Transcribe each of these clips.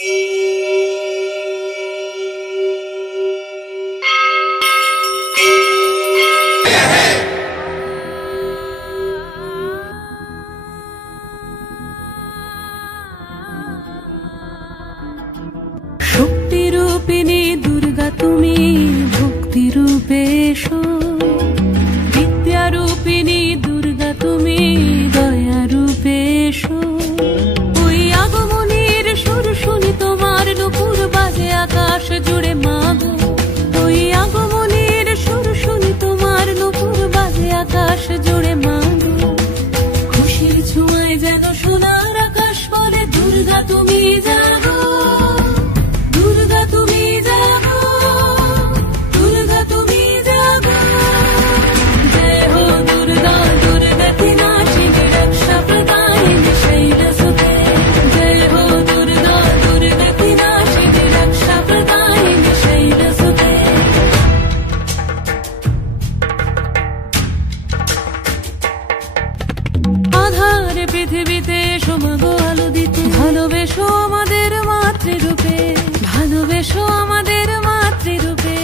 শক্তিরূপিণী দুর্গা তুমি ভক্তি রূপে এসো, বিদ্যারূপিণী দুর্গা তুমি দয়া রূপে এসো। ওই আগমনের সুর শুনি তোমার নুপুর বাজে আকাশ জুড়ে মাগো, ওই আগমনের সুর শুনি তোমার নুপুর বাজে আকাশ জুড়ে মাগো। খুশির ছোঁয়ায় যেন সোনার আকাশ বলে দুর্গা তুমি জাগো, দুর্গা তুমি জাগো, দুর্গা তুমি জাগো। জয় হো দুর্গা দুর্গতি নাশিনী রক্ষা প্রদায়িনী শৈলসুতে, জয় হো দুর্গা দুর্গতি নাশিনী রক্ষা প্রদায়িনী শৈলসুতে। আধার পৃথিবীতে এসো মাগো আলো দিতে, ভালোবেসো আমাদের মাতৃরূপে, ভালোবেসো আমাদের মাতৃরূপে।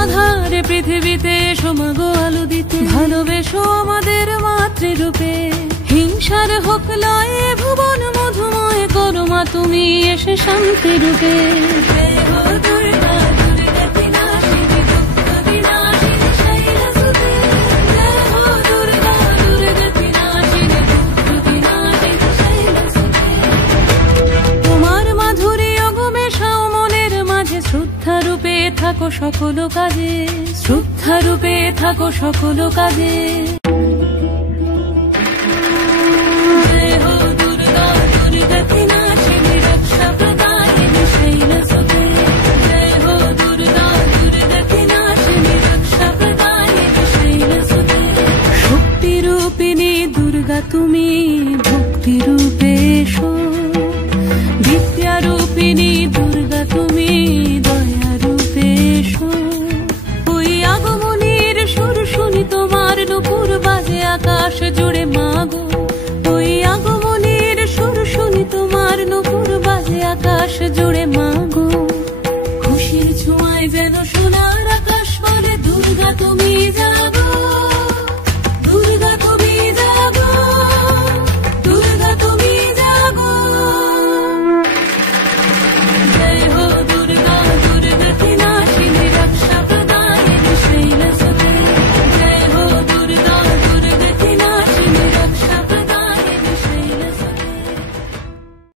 আধার পৃথিবীতে এসো মাগো আলো দিতে, ভালোবেসো আমাদের মাতৃরূপে। হিংসার হোক লয়ে ভুবন মধুময় করো মা তুমি এসে শান্তি রূপে। জয় হো দুর্গা দুর্গতি নাশিনী দুঃখ বিনাশিনী শৈলসুতে, জয় হো দুর্গা দুর্গতি নাশিনী দুঃখ বিনাশিনী শৈলসুতে। তোমার মাধুরী অগমেশাও মনের মাঝে, শ্রদ্ধা রূপে থাকো সকল কাজে, শ্রদ্ধা রূপে থাকো সকল কাজে। জয় হো দুর্গা দুর্গতি নাশিনী রক্ষা প্রদায়িনী শৈলসুতে, জয় হো দুর্গা দুর্গতি নাশিনী রক্ষা প্রদায়িনী শৈলসুতে। শক্তিরূপিণী দুর্গা তুমি